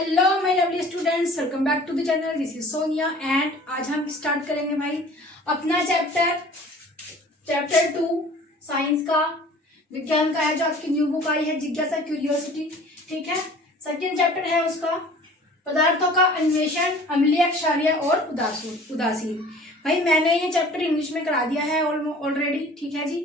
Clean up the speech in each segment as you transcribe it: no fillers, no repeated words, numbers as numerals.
Hello my lovely students, welcome back to the channel. This is Sonia and आज हम start करेंगे भाई अपना चैप्टर 2 साइंस का, विज्ञान का है, जो आपकी न्यू बुक आई है जिज्ञासा क्यूरियोसिटी। ठीक है, सेकंड चैप्टर है उसका पदार्थों का अन्वेषण, अम्लीय, क्षारीय और उदासीन। भाई मैंने ये चैप्टर इंग्लिश में करा दिया है ऑलरेडी। ठीक है जी,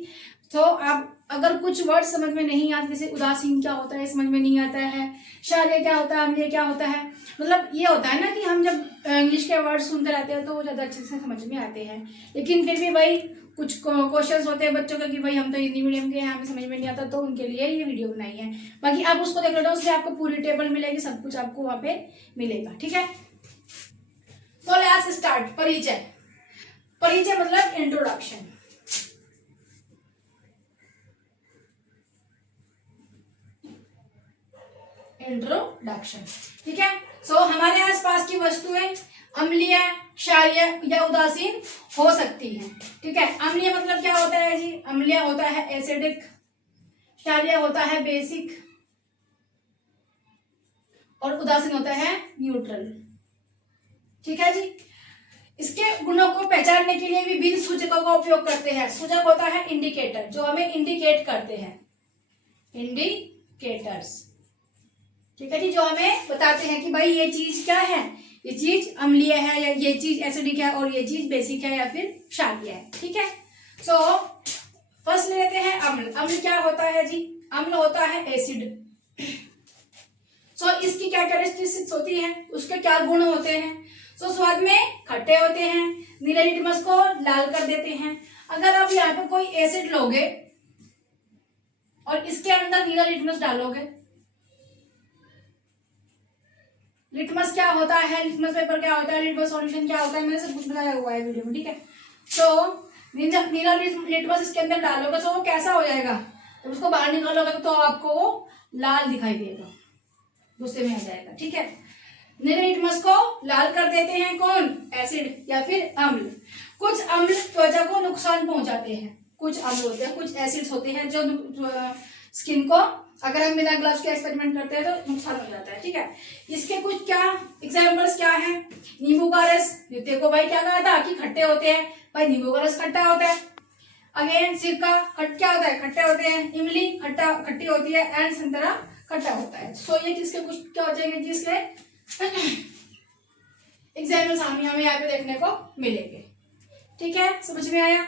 तो आप अगर कुछ वर्ड समझ में नहीं आते, जैसे उदासीन क्या होता है समझ में नहीं आता है, क्षारीय क्या होता है, अम्लीय क्या होता है, मतलब ये होता है ना कि हम जब इंग्लिश के वर्ड सुनते रहते हैं तो वो ज़्यादा अच्छे से समझ में आते हैं। लेकिन फिर भी भाई कुछ क्वेश्चंस होते हैं बच्चों के कि भाई हम तो हिंदी मीडियम के हैं, हमें समझ में नहीं आता, तो उनके लिए ये वीडियो बनाई है। बाकी आप उसको देख लेना, उसमें आपको पूरी टेबल मिलेगी, सब कुछ आपको वहाँ पे मिलेगा। ठीक है, तो लेट्स स्टार्ट। परिचय मतलब इंट्रोडक्शन। ठीक है, सो हमारे आसपास की वस्तुएं अम्लीय, क्षारीय या उदासीन हो सकती हैं। ठीक है, अम्लीय मतलब क्या होता है जी? अम्लीय होता है एसिडिक, क्षारीय होता है बेसिक और उदासीन होता है न्यूट्रल। ठीक है जी, इसके गुणों को पहचानने के लिए विभिन्न सूचकों का उपयोग करते हैं। सूचक होता है इंडिकेटर, जो हमें इंडिकेट करते हैं, इंडिकेटर्स। ठीक है जी, जो हमें बताते हैं कि भाई ये चीज क्या है, ये चीज अम्लीय है या ये चीज एसिडिक है और ये चीज बेसिक है या फिर क्षारीय है। ठीक है, सो फर्स्ट ले लेते हैं अम्ल। अम्ल क्या होता है जी? अम्ल होता है एसिड। सो इसकी क्या कैरेक्टरिस्टिक्स होती है, उसके क्या गुण होते हैं? सो स्वाद में खट्टे होते हैं, नीले लिटमस को लाल कर देते हैं। अगर आप यहाँ पे कोई एसिड लोगे और इसके अंदर नीला लिटमस डालोगे, लिटमस क्या होता है, लिटमस पेपर क्या होता है, लिटमस सॉल्यूशन क्या होता है, मैंने सब कुछ बताया हुआ है वीडियो में। ठीक है, तो नीला लिटमस इसके अंदर डालोगे तो वो कैसा हो जाएगा? जब उसको बाहर निकालोगे तो आपको वो लाल दिखाई देगा, गुस्से में आ जाएगा। ठीक है, नीले लिटमस को लाल कर देते हैं कौन? एसिड या फिर अम्ल। कुछ अम्ल त्वचा को नुकसान पहुंचाते हैं, कुछ अम्ल होते हैं, कुछ एसिड्स होते हैं जो स्किन को, अगर हम बिना ग्लव्स के एक्सपेरिमेंट करते हैं तो नुकसान हो जाता है। ठीक है, इसके कुछ क्या एग्जांपल्स क्या हैं? नींबू का रस, देखो भाई क्या कहा था कि खट्टे होते हैं, भाई नींबू का रस खट्टा होता है। अगेन सिरका क्या होता है? खट्टे होते हैं। इमली खट्टी होती है एंड संतरा खट्टा होता है। सो ये किसके कुछ क्या हो जाएंगे जिसके एग्जाम्पल्स हमें यहाँ पे देखने को मिलेंगे। ठीक है, समझ में आया?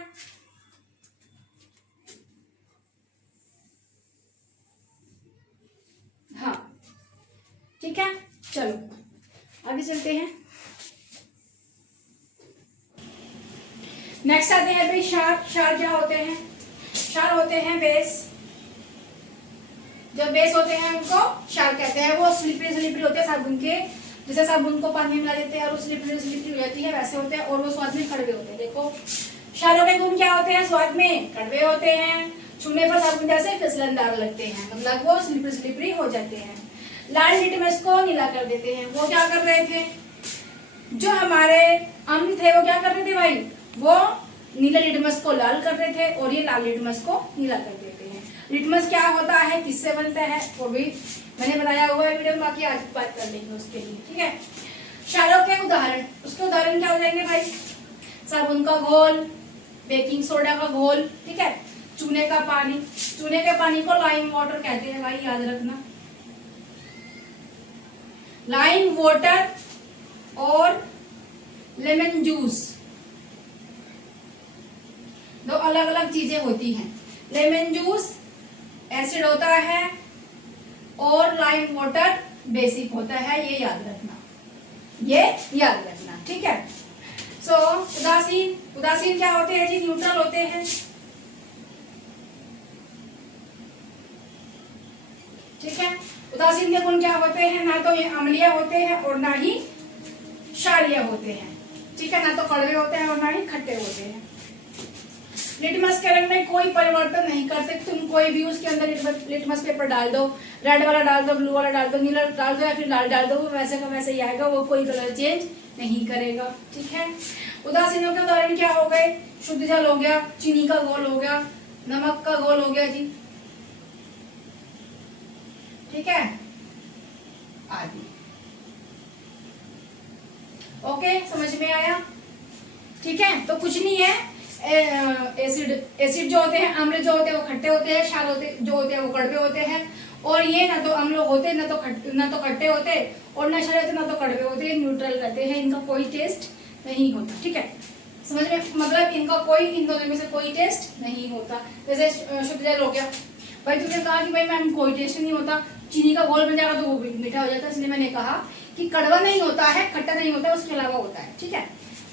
हाँ ठीक है, चलो आगे चलते हैं। नेक्स्ट आते हैं भाई क्षार। क्षार क्या होते हैं? क्षार होते हैं बेस। जो बेस होते हैं उनको क्षार कहते हैं। वो स्लिपरी होते हैं साबुन के, जैसे साबुन को पानी में मिला देते हैं और वो स्लिपरी हो जाती है, वैसे होते हैं और वो स्वाद में कड़वे होते हैं। देखो क्षारों के गुण क्या होते हैं? स्वाद में कड़वे होते हैं, छूने पर साबुन जैसे फिसलनदार लगते हैं, मतलब वो स्लिपरी हो जाते हैं। लाल लिटमस को नीला कर देते हैं। वो क्या कर रहे थे? जो हमारे अम्ल थे वो क्या कर रहे थे भाई? वो नीले लिटमस को लाल कर रहे थे और ये लाल लिटमस को नीला कर देते हैं। लिटमस क्या होता है, किससे बनता है, वो भी मैंने बताया हुआ है वीडियो में, बाकी आज बात कर लेंगे उसके लिए। ठीक है, क्षारों के उदाहरण, उसके उदाहरण क्या हो जाएंगे भाई? साबुन का घोल, बेकिंग सोडा का घोल, ठीक है, चूने का पानी। चूने के पानी को लाइम वाटर कहते हैं भाई, याद रखना। लाइम वाटर और लेमन जूस दो अलग अलग चीजें होती हैं। लेमन जूस एसिड होता है और लाइम वाटर बेसिक होता है, ये याद रखना, ये याद रखना। ठीक है, सो उदासीन क्या होते हैं जी? न्यूट्रल होते हैं। ठीक है, उदासीन के गुण क्या होते हैं? ना तो ये अम्लीय होते हैं और ना ही क्षारीय होते हैं। ठीक है, ना तो कड़वे होते हैं और ना ही खट्टे होते हैं। लिटमस के रंग में कोई परिवर्तन नहीं करते। तुम कोई भी उसके अंदर लिटमस पेपर डाल दो, रेड वाला डाल दो, ब्लू वाला डाल दो, नीला डाल दो या फिर लाल डाल दो, वो वैसे का वैसे ही आएगा, वो कोई कलर चेंज नहीं करेगा। ठीक है, उदासीनों के उदाहरण क्या हो गए? शुद्ध जल हो गया, चीनी का घोल हो गया, नमक का घोल हो गया जी। ठीक है, आदि। ओके, समझ में आया? ठीक है, तो कुछ नहीं है, एसिड जो होते हैं, अम्ल जो होते हैं वो खट्टे होते हैं, क्षार होते जो होते हैं वो कड़वे होते हैं, और ये ना तो अम्ल होते ना तो खट्टे होते और ना क्षार होते ना तो कड़वे होते, न्यूट्रल रहते हैं, इनका कोई टेस्ट नहीं होता। ठीक है, समझ में? मतलब इनका कोई, इन दोनों में से कोई टेस्ट नहीं होता। जैसे शुद्ध जल हो गया, भाई तुमने कहा कि भाई मैम कोई टेस्ट नहीं होता, चीनी का घोल बन जाएगा तो वो भी मीठा हो जाता है, इसलिए मैंने कहा कि कड़वा नहीं होता है, खट्टा नहीं होता है, उसके अलावा होता है। ठीक है,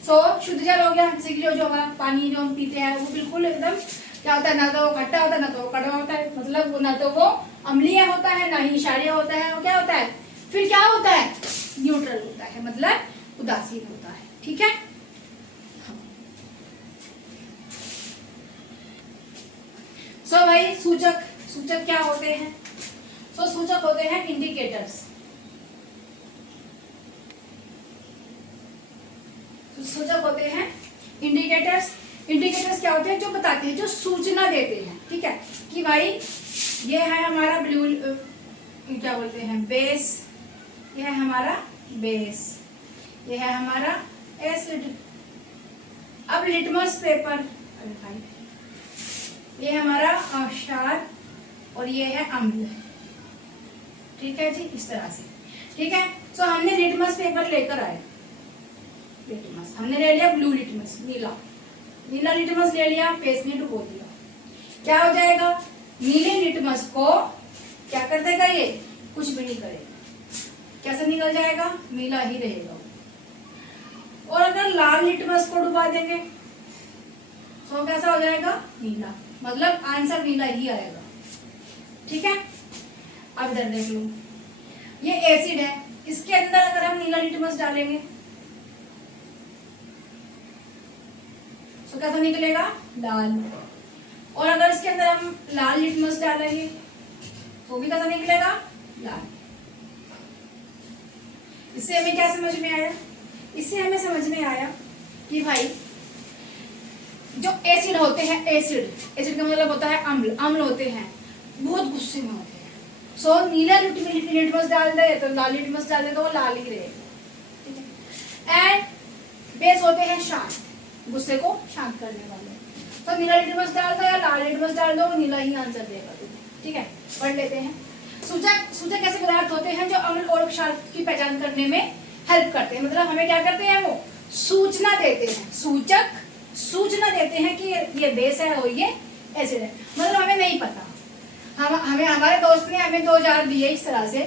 सो शुद्ध जल हो गया, जैसे कि जो हमारा पानी जो हम पीते हैं वो बिल्कुल एकदम क्या होता है, ना तो खट्टा होता है ना तो कड़वा होता है, मतलब ना तो वो अम्लीय होता है ना ही क्षारीय होता है, वो क्या होता है, फिर क्या होता है, न्यूट्रल होता है, मतलब उदासीन होता है। ठीक है, सो भाई सूचक क्या होते हैं? सो सूचक होते हैं इंडिकेटर्स। सूचक होते हैं इंडिकेटर्स। इंडिकेटर्स क्या होते हैं? जो बताते हैं, जो सूचना देते हैं। ठीक है, कि भाई ये है हमारा ब्लू, क्या बोलते हैं, बेस, ये है हमारा बेस, ये है हमारा एसिड। अब लिटमस पेपर, ये हमारा क्षार और ये है अम्ल। ठीक है जी, इस तरह से। ठीक है, सो हमने लिटमस पेपर लेकर आए, लिटमस हमने ले लिया, ब्लू लिटमस, नीला लिटमस ले लिया, पेस्ट में डुबो दिया, क्या हो जाएगा, नीले लिटमस को क्या कर देगा, ये कुछ भी नहीं करेगा, कैसे निकल जाएगा, नीला ही रहेगा। और अगर लाल लिटमस को डुबा देंगे तो कैसा हो जाएगा, नीला, मतलब आंसर नीला ही आएगा। ठीक है, अब इधर देख लो, ये एसिड है, इसके अंदर अगर हम नीला लिटमस डालेंगे तो कैसा निकलेगा, लाल। और अगर इसके अंदर हम लाल लिटमस डालेंगे तो भी कैसा निकलेगा, लाल। इससे हमें क्या समझ में आया? इससे हमें समझ में आया कि भाई जो एसिड होते हैं, एसिड का मतलब होता है अम्ल होते हैं, बहुत गुस्से में होते हैं। सो नीला लिटमस डाल दे तो लाल लिटमस डाल दे तो वो लाल ही रहेगा। ठीक है, एंड बेस होते हैं शांत, गुस्से को शांत करने वाले, तो नीला लिटमस डाल दो या लाल लिटमस डाल दो, वो नीला ही आंसर देगा तुम्हें। ठीक है, पढ़ लेते हैं। सूचक ऐसे पदार्थ होते हैं जो अम्ल और क्षार की पहचान करने में हेल्प करते हैं, मतलब हमें क्या करते हैं, वो सूचना देते हैं। सूचक सूचना देते हैं कि ये बेस है और ये एसिड है, मतलब हमें नहीं पता, हमें हमारे दोस्त ने हमें 2 जार दिए इस तरह से,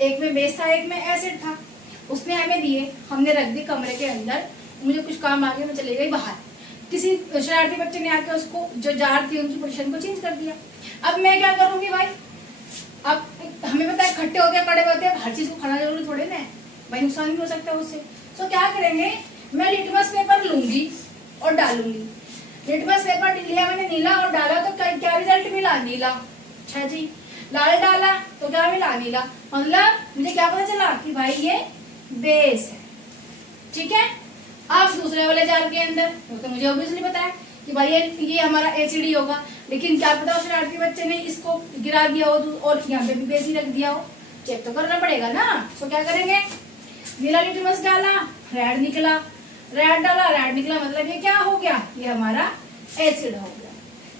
एक में बेस था एक में एसिड था, उसने हमें दिए, हमने रख दी कमरे के अंदर, मुझे कुछ काम आ गया, मैं चली गई बाहर, किसी शरारती बच्चे ने आकर उसको जो जार थी उनकी पोजीशन को चेंज कर दिया। अब मैं क्या करूंगी भाई, अब हमें पता है खट्टे होते हैं कड़वे होते हैं, हर चीज को खाना जरूरी थोड़े ना है भाई, नुकसान भी हो सकता है उससे। तो क्या करेंगे, मैं लिटमस पेपर लूंगी और डालूंगी, लिटमस पेपर लिया मैंने नीला और डाला तो क्या रिजल्ट मिला, नीला। अच्छा जी, लाल डाला तो क्या मिला, नीला, मतलब मुझे क्या पता चला कि भाई ये बेस है। ठीक है, अब दूसरे वाले जार के अंदर तो मुझे ऑब्वियसली पता है कि भाई ये हमारा एसिड ही होगा, लेकिन क्या पता उस शरारती बच्चे ने इसको गिरा दिया हो और यहाँ पे भी बेस ही रख दिया हो, चेक तो करना पड़ेगा ना। तो क्या करेंगे, नीला लिटमस डाला, रेड निकला, रेड डाला, रेड निकला, मतलब ये क्या हो गया, ये हमारा एसिड हो गया।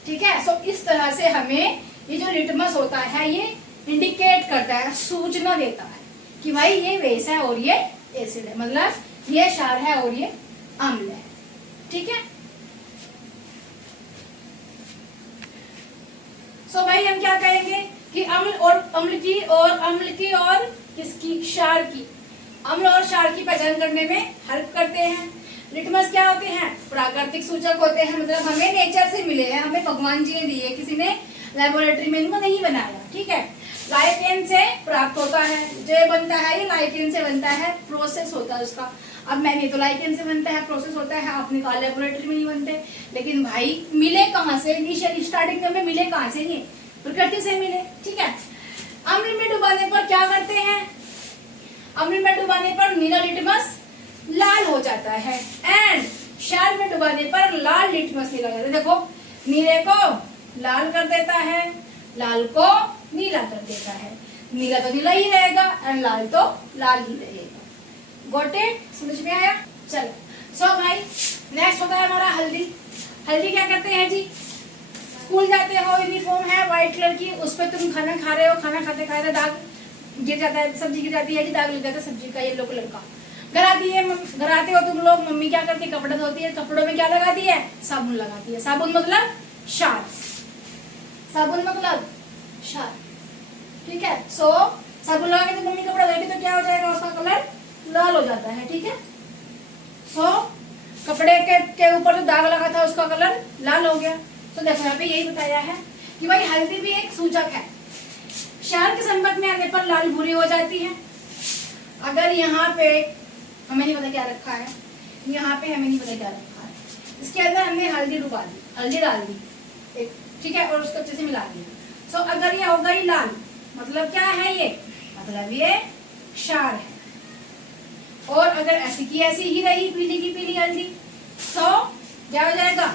ठीक है, सो इस तरह से हमें ये जो लिटमस होता है ये इंडिकेट करता है, सूचना देता है कि भाई ये बेस है और ये एसिड है, मतलब ये क्षार है और ये अम्ल है। ठीक है, सो भाई हम क्या कहेंगे कि अम्ल की और किसकी, क्षार की, अम्ल और क्षार की पहचान करने में हेल्प करते हैं। लिटमस क्या होते हैं, प्राकृतिक सूचक होते हैं, मतलब हमें नेचर से मिले हैं, हमें भगवान जी ने दिए, किसी ने लेबोरेटरी में इनको नहीं बनाया। ठीक है, लाइकेन से प्राप्त होता है, जो ये बनता है ये लाइकेन से बनता है, प्रोसेस होता है उसका। अब मैंने तो लाइकेन से बनता है, प्रोसेस होता है, आपने कहा लेबोरेटरी में नहीं बनते, लेकिन भाई मिले कहाँ से, इनिशियल स्टार्टिंग में मिले कहाँ से, ये प्रकृति से मिले। ठीक है, अम्ल में डुबाने पर क्या करते हैं, अम्ल में डुबाने पर नीला लिटमस लाल हो जाता है, एंड क्षार में डुबाने पर लाल लिटमस नीला हो जाता है। देखो, नीले को लाल कर देता है, लाल को नीला कर देता है, नीला तो नीला ही रहेगा एंड लाल तो लाल ही रहेगा। Got it? समझ में आया? चलो सो भाई नेक्स्ट होता है हमारा हल्दी। हल्दी क्या करते हैं जी? स्कूल जाते हो, यूनिफॉर्म है व्हाइट कलर की, उस पर तुम खाना खा रहे हो, खाना खाते खाते दाग गिर जाता है, सब्जी गिर जाती है जी, दाग लग जाता है सब्जी का येलो कलर का। घर आते हो तुम लोग, मम्मी क्या करती है? कपड़े धोती है, कपड़ों में क्या लगाती है? साबुन लगाती है। साबुन मतलब शार, साबुन मतलब शार, ठीक है। सो साबुन लगा के तो मम्मी कपड़ा धोएगी तो क्या हो जाएगा? उसका कलर लाल हो जाता है, ठीक है। सो कपड़े के ऊपर जो दाग लगा था उसका कलर लाल हो गया। तो देखो यहाँ पे यही बताया है कि भाई हल्दी भी एक सूचक है, क्षार के संपर्क में आने पर लाल भूरी हो जाती है। अगर यहाँ पे हमें नहीं पता क्या रखा है, यहाँ पे हमें नहीं पता क्या रखा है, इसके अंदर हमने हल्दी डुबा दी, हल्दी डाल दी एक, ठीक है, और उसको अच्छे से मिला दिया। सो अगर ये हो गई लाल, मतलब क्या है ये? मतलब ये क्षार है। और अगर ऐसी की ऐसी ही रही पीली की पीली हल्दी, सो क्या हो जाएगा?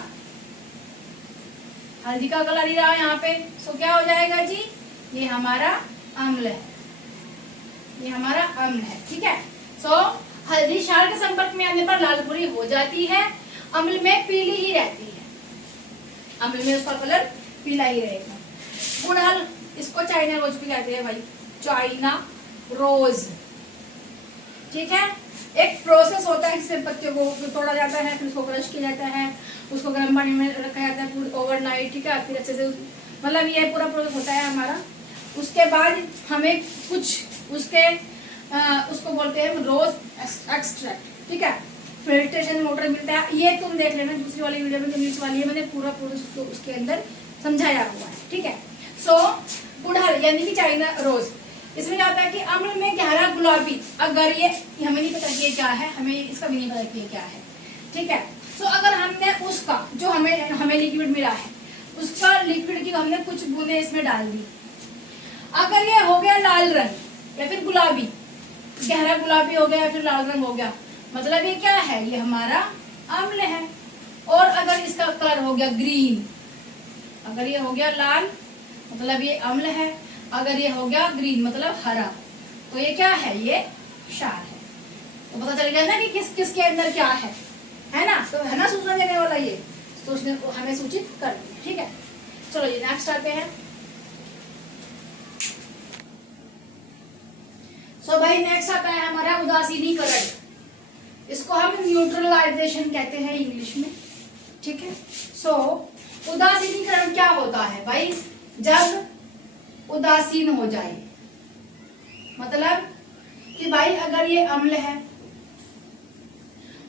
हल्दी का कलर ही रहा यहाँ पे, सो क्या हो जाएगा जी? ये हमारा अम्ल है, ये हमारा अम्ल है, ठीक है। सो हल्दी क्षार के संपर्क में आने पर लाल भूरी हो जाती है, अम्ल में पीली ही रहती है, अम्ल में उसका कलर पीला ही रहेगा। गुड़हल, इसको चाइना रोज भी कहते हैं भाई, चाइना रोज, ठीक है। एक प्रोसेस होता है जिसमें पत्तियों को तोड़ा जाता है, फिर उसको क्रश किया जाता है, उसको गर्म पानी में रखा जाता है पूरी ओवरनाइट, ठीक है, फिर अच्छे से मतलब ये पूरा प्रोसेस होता है हमारा। उसके बाद हमें कुछ उसको बोलते हैं रोज एक्सट्रैक्ट, ठीक है, फिल्ट्रेशन वाटर मिलता है। ये तुम देख लेना दूसरी वाली वीडियो में, नीचे वाली है, मैंने पूरा प्रोसेस उसके अंदर समझाया हुआ है, ठीक है। सो गुड़हल यानी कि चाइना रोज, इसमें क्या होता है कि अम्ल में गहरा गुलाबी, अगर ये हमें नहीं पता कि ये क्या है, हमें इसका भी नहीं पता कि ये क्या है, ठीक है। सो अगर हमने उसका जो हमें लिक्विड मिला है, उसका लिक्विड की हमने कुछ बूंदें इसमें डाल दी, अगर ये हो गया लाल रंग या फिर गुलाबी, गहरा गुलाबी हो गया या फिर लाल रंग हो गया, मतलब ये क्या है? ये हमारा अम्ल है। और अगर इसका कलर हो गया ग्रीन, अगर ये हो गया लाल मतलब ये अम्ल है, अगर ये हो गया ग्रीन मतलब हरा, तो ये क्या है? ये क्षार है। तो पता चल गया ना कि किसके अंदर क्या है ना? तो है ना सूचना देने वाला ये, तो उसने हमें सूचित कर दिया, ठीक है। चलो ये नेक्स्ट आते हैं। सो भाई नेक्स्ट आता है हमारा उदासीनीकरण, इसको हम न्यूट्रलाइजेशन कहते हैं इंग्लिश में, ठीक है। सो उदासीनीकरण क्या होता है भाई? जब उदासीन हो जाए, मतलब कि भाई अगर ये अम्ल है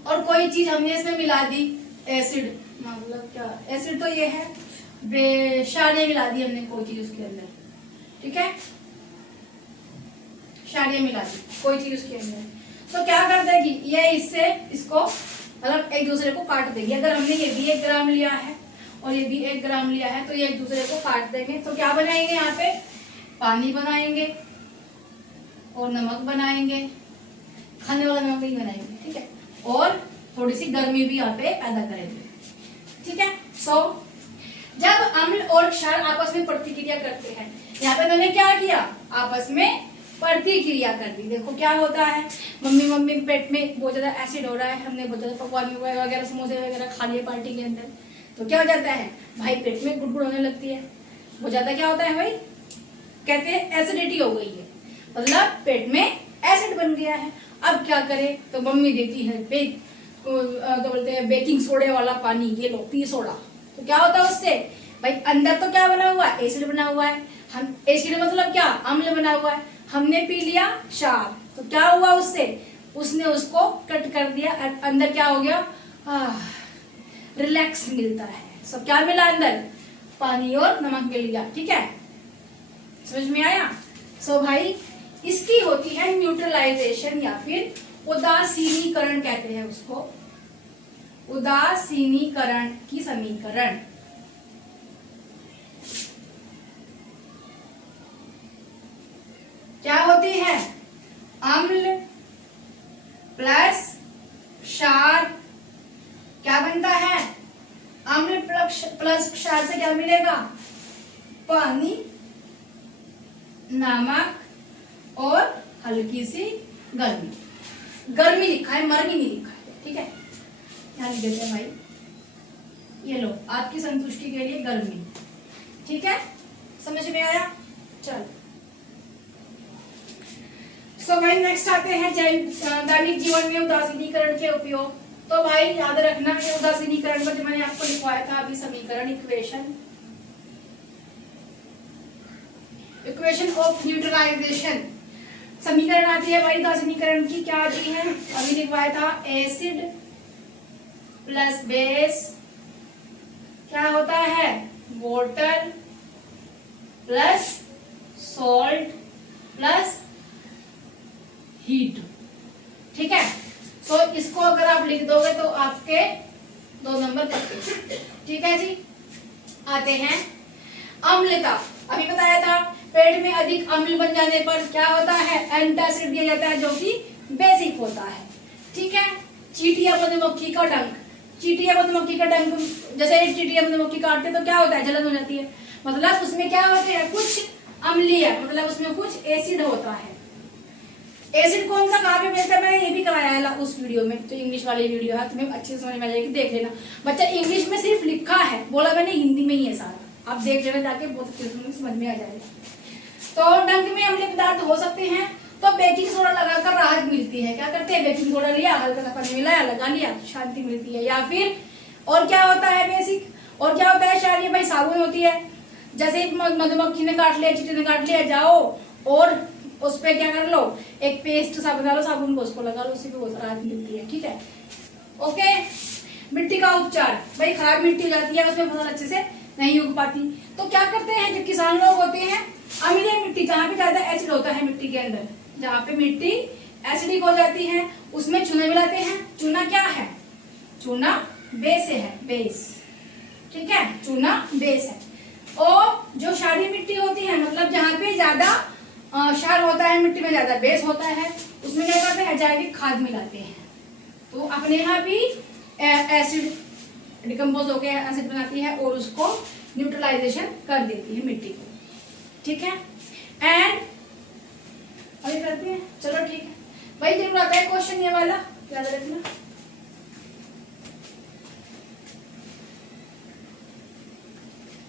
और कोई चीज हमने इसमें मिला दी, एसिड, मतलब क्या एसिड तो ये है, क्षारीय मिला दी हमने कोई चीज उसके अंदर, ठीक है, क्षारीय मिला दी कोई चीज उसके अंदर, तो क्या कर देगी ये? इससे इसको मतलब एक दूसरे को काट देगी। अगर हमने ये भी 1 ग्राम लिया है और ये भी 1 ग्राम लिया है, तो ये एक दूसरे को काट देंगे, तो क्या बनाएंगे? यहाँ पे पानी बनाएंगे और नमक बनाएंगे, खाने वाला नमक नहीं बनाएंगे, ठीक है, और थोड़ी सी गर्मी भी यहाँ पे पैदा करेंगे, ठीक है। सो जब अम्ल और क्षार आपस में प्रतिक्रिया करते हैं, यहाँ पे मैंने क्या किया? आपस में प्रतिक्रिया कर दी। देखो क्या होता है, मम्मी पेट में बहुत ज्यादा एसिड हो रहा है, हमने बहुत ज्यादा पकवान वगैरह समोसे वगैरह खा लिए पार्टी के अंदर, तो क्या हो जाता है भाई? पेट में गुड़गुड़ होने लगती है, बहुत ज्यादा क्या होता है भाई? कहते हैं एसिडिटी हो गई है, मतलब पेट में एसिड बन गया है। अब क्या करे? तो मम्मी देती है क्या बोलते हैं बेकिंग सोडे वाला पानी, ये लो पी सोडा। तो क्या होता है उससे भाई? अंदर तो क्या बना हुआ है? एसिड बना हुआ है। हम एसिड मतलब क्या? अम्ल बना हुआ है। हमने पी लिया क्षार, तो क्या हुआ उससे? उसने उसको कट कर दिया, अंदर क्या हो गया? रिलैक्स मिलता है। सब क्या मिला अंदर? पानी और नमक मिल गया, ठीक है, समझ में आया? सो भाई इसकी होती है न्यूट्रलाइजेशन या फिर उदासीनीकरण कहते हैं उसको, उदासीनीकरण की समीकरण। क्या होती है? अम्ल प्लस क्षार क्या बनता है? अम्ल प्लस क्षार से क्या मिलेगा? पानी, नमक और हल्की सी गर्मी। गर्मी लिखा है, मर्मी नहीं लिखा है, ठीक है। यहाँ लिख देते हैं भाई, ये लो आपकी संतुष्टि के लिए गर्मी, ठीक है, समझ में आया। चल सो भाई नेक्स्ट आते हैं दैनिक जीवन में उदासीनीकरण के उपयोग। तो भाई याद रखना कि उदासीनीकरण का जो मैंने आपको लिखवाया था अभी समीकरण, इक्वेशन ऑफ न्यूट्रलाइजेशन, समीकरण आती है भाई उदासीनीकरण की, क्या आती है अभी लिखवाया था, एसिड प्लस बेस क्या होता है, water plus salt plus heat, ठीक है। तो इसको अगर आप लिख दोगे तो आपके 2 नंबर कटते, ठीक है जी। आते हैं अम्लता, अभी बताया था पेट में अधिक अम्ल बन जाने पर क्या होता है, एंटासिड दिया जाता है जो कि बेसिक होता है, ठीक है। चींटियां मधुमक्खी का डंक, चींटियां मधुमक्खी का डंक, जैसे चींटियां मधुमक्खी काटते तो क्या होता है, जलन हो जाती है, मतलब उसमें क्या होते हैं, कुछ अम्लीय, मतलब उसमें कुछ एसिड होता है। एसिड कौन सा कहाँ पे मिलता है, मैंने ये भी कराया है उस वीडियो में, तो इंग्लिश वाली वीडियो है, तुम्हें अच्छे से समझ में आ जाएगी, देख लेना। बच्चा इंग्लिश में सिर्फ लिखा है, बोला मैंने हिंदी में ही है सारा, आप देख लेना जाके, बहुत अच्छे से समझ में आ जाएगा। तो डंक में अम्लीय पदार्थ हो सकते हैं, तो बेकिंग सोडा लगाकर राहत मिलती है। क्या करते हैं, बेकिंग सोडा लिया, हल्का सा पानी मिलाया, लगा लिया, शांति मिलती है। या फिर और क्या होता है बेसिक, और क्या होता है शायद, भाई साबुन होती है, जैसे मधुमक्खी ने काट लिया, चींटी ने काट लिया, जाओ और उस पे क्या कर लो, एक पेस्ट सा बना लो, साबुन को उसको लगा लो, उसी पे बहुत राहत मिलती है, ठीक है। ओके, मिट्टी का उपचार, भाई खराब मिट्टी हो जाती है, उसमें फसल अच्छे से नहीं उग पाती, तो क्या करते हैं जो किसान लोग होते हैं, अम्लीय मिट्टी जहाँ पे ज्यादा एसिड होता है मिट्टी के अंदर, जहाँ पे मिट्टी एसिडिक हो जाती है, उसमें चूना मिलाते हैं। चूना क्या है, चूना बेस है, बेस, ठीक है, चूना बेस है। और जो क्षारीय मिट्टी होती है, मतलब जहाँ पे ज्यादा क्षार होता है, मिट्टी में ज्यादा बेस होता है, उसमें क्या करते हैं, जैविक खाद मिलाते हैं, तो अपने यहाँ भी एसिड डिकम्पोज होकर एसिड बनाती है और उसको न्यूट्रलाइजेशन कर देती है मिट्टी को, ठीक है। एंड अभी करते हैं, चलो ठीक है भाई, जरूर आता है क्वेश्चन ये वाला, याद रखना।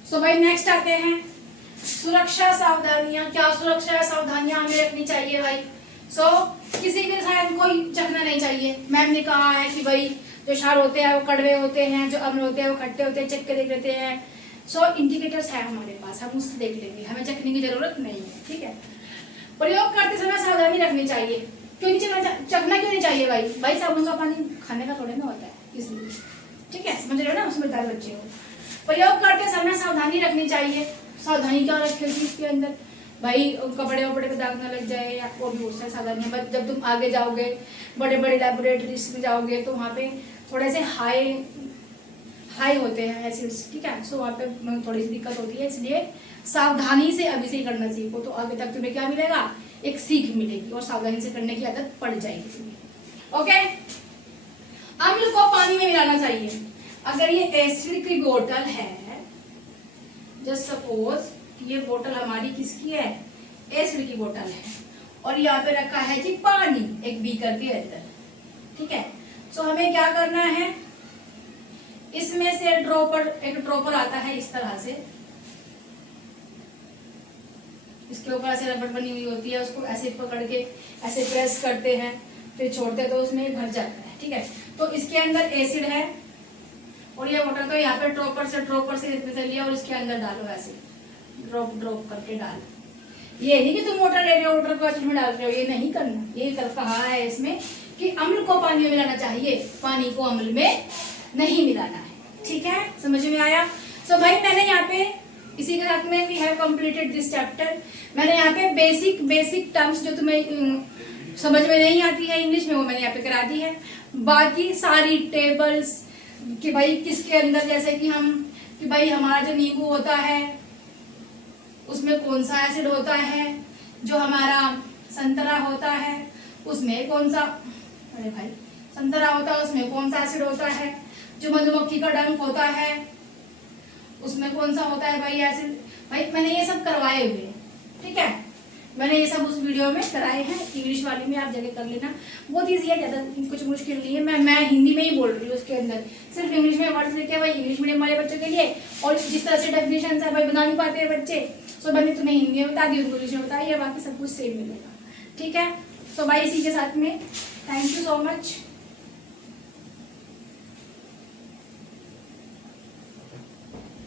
सो भाई नेक्स्ट आते हैं सुरक्षा सावधानियां, क्या सुरक्षा सावधानियां हमें रखनी चाहिए भाई। किसी भी रसायन को चखना नहीं चाहिए। मैम ने कहा है कि भाई जो क्षार होते हैं वो कड़वे होते हैं, जो अम्ल होते हैं वो खट्टे होते हैं, चख के देख लेते हैं। इंडिकेटर्स है हमारे पास, हम उससे देख लेंगे, हमें चखने की जरूरत नहीं है, ठीक है। प्रयोग करते समय सावधानी रखनी चाहिए। क्यों नहीं चखना क्यों नहीं चाहिए भाई, भाई साबुन का पानी खाने का थोड़े ना होता है, इसलिए, ठीक है, समझ रहे हो ना, समझदार बच्चे हो। प्रयोग करते समय सावधानी रखनी चाहिए। सावधानी क्या रखेगी इसके अंदर भाई, कपड़े वपड़े पे दाग ना लग जाए, या और भी बहुत सारी सावधानियां। जब तुम आगे जाओगे, बड़े बड़े लेबोरेटरीज में जाओगे, तो वहाँ पे थोड़े से हाई होते हैं एसिड्स, ठीक है। वहाँ पे थोड़ी सी दिक्कत होती है, इसलिए सावधानी से अभी से ही करना सीखो, तो आगे तक तुम्हें क्या मिलेगा, एक सीख मिलेगी और सावधानी से करने की आदत पड़ जाएगी तुम्हें। ओके, अम्ल को पानी में मिलाना चाहिए। अगर ये एसिड की बोतल है, जस्ट सपोज ये बोतल हमारी किसकी है, एसिड की बोतल है, और यहाँ पे रखा है जी पानी एक बीकर के अंदर, ठीक है। हमें क्या करना है, इसमें से एक ड्रॉपर आता है इस तरह से, इसके ऊपर ऐसे रबड़ बनी हुई होती है, उसको ऐसे पकड़ के ऐसे प्रेस करते हैं, फिर छोड़ते तो उसमें भर जाता है, ठीक है। तो इसके अंदर एसिड है, और ये बोतल को यहाँ पे ड्रॉपर से इसमें से लिया और इसके अंदर डालो, ऐसे ड्रॉप करके डालो। ये नहीं कि तुम वाटर ले रहे हो, वाटर को एसिड में डाल रहे हो, ये नहीं करना। ये कहा है इसमें कि अम्ल को पानी में मिलाना चाहिए, पानी को अम्ल में नहीं मिलाना है, ठीक है, समझ में आया। भाई मैंने यहाँ पे इसी के साथ में we have completed this chapter. मैंने यहाँ पे बेसिक टर्म्स जो तुम्हें समझ में नहीं आती है इंग्लिश में, वो मैंने यहाँ पे करा दी है। बाकी सारी टेबल्स कि भाई किसके अंदर, जैसे कि भाई हमारा जो नींबू होता है उसमें कौन सा एसिड होता है, जो हमारा संतरा होता है उसमें कौन सा, अरे भाई संतरा होता है उसमें कौन सा एसिड होता है, जो मधुमक्खी का डंक होता है उसमें कौन सा होता है भाई एसिड। भाई मैंने ये सब करवाए हुए, ठीक है, मैंने ये सब उस वीडियो में कराए हैं, इंग्लिश वाले में आप जगह कर लेना, बहुत ईजी है, ज़्यादा कुछ मुश्किल नहीं है। मैं हिंदी में ही बोल रही हूँ, उसके अंदर सिर्फ इंग्लिश में वर्ड्स लिखे हैं भाई इंग्लिश मीडियम वाले बच्चों के लिए, और जिस तरह से डेफिनेशन है भाई बना नहीं पाते हैं बच्चे, सो मैंने तुम्हें हिंदी में बता दी, उनको इंग्लिश में बताई है, बाकी सब कुछ सेम मिलेगा, ठीक है। सो भाई इसी के साथ में थैंक यू सो मच।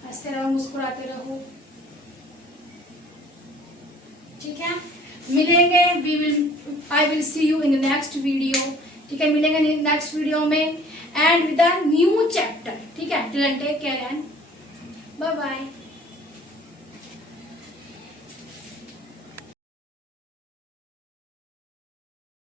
हंसते रहो, मुस्कुराते रहो, ठीक है। मिलेंगे, I will see you in the next video, ठीक है। मिलेंगे नेक्स्ट वीडियो में and with a new chapter, ठीक है। Till then take care and bye bye.